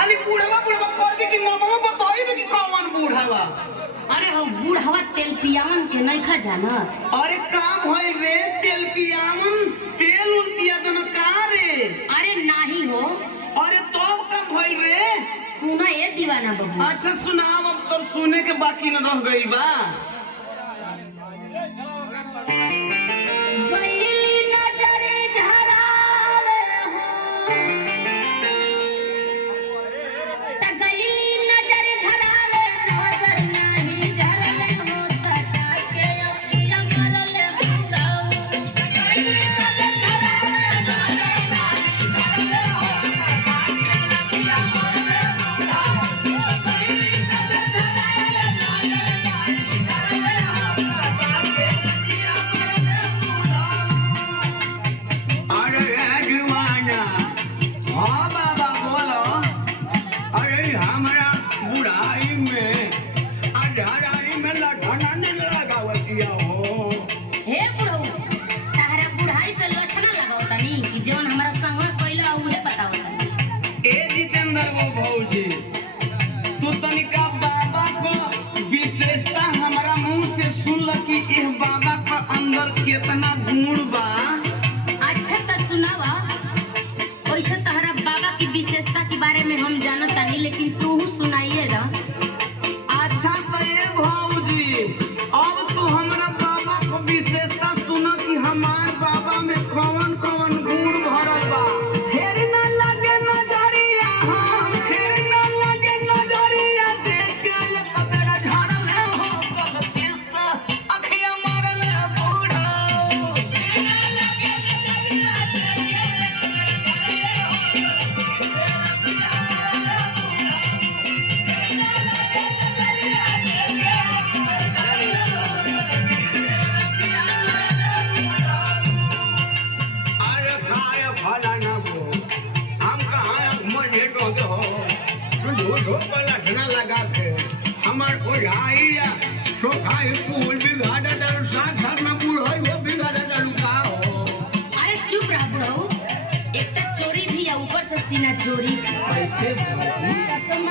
खाली बूढ़वा बूढ़वा करबे कि नामवा बताइबे कि कौन बूढ़वा। अरे हो बूढ़वा तेल पियावन के नहीं खा जाना। अरे का भइल रे तेल पियावन तेल उन पिया दन का रे। अरे नहीं हो। अरे तब का भइल रे सुना ये दीवाना बहू। अच्छा सुनाओ अब तो सुने के बाकी न रह गई बा। बाबा का अंदर कितना गुण बा। अच्छा तो सुनावा। वैसे तहरा बाबा की विशेषता के बारे में हम जानत नहीं, लेकिन तू सुनाइए ना। अच्छा तो ये भौजी अब तू हमरा बाबा को विशेषता सुनो कि हमार बाबा में कौन कौन गुण भरल बा। फेर न लगे नजरिया हम फेर न लगे नजरिया देख के एक बेरा झड़ल हो कब किस्सा अखिया मारल बूढ़ा। फेर न लगे नजरिया देख के एक बेरा लगा के हमार को आइया सोखाई फूल बिगाड़ा डाल साथ साथ में बूढ़ होई वो बिगाड़ा डालू का हो। अरे चुप रह बुढ़ऊ। एक तो चोरी भी है ऊपर से सीना चोरी। कैसे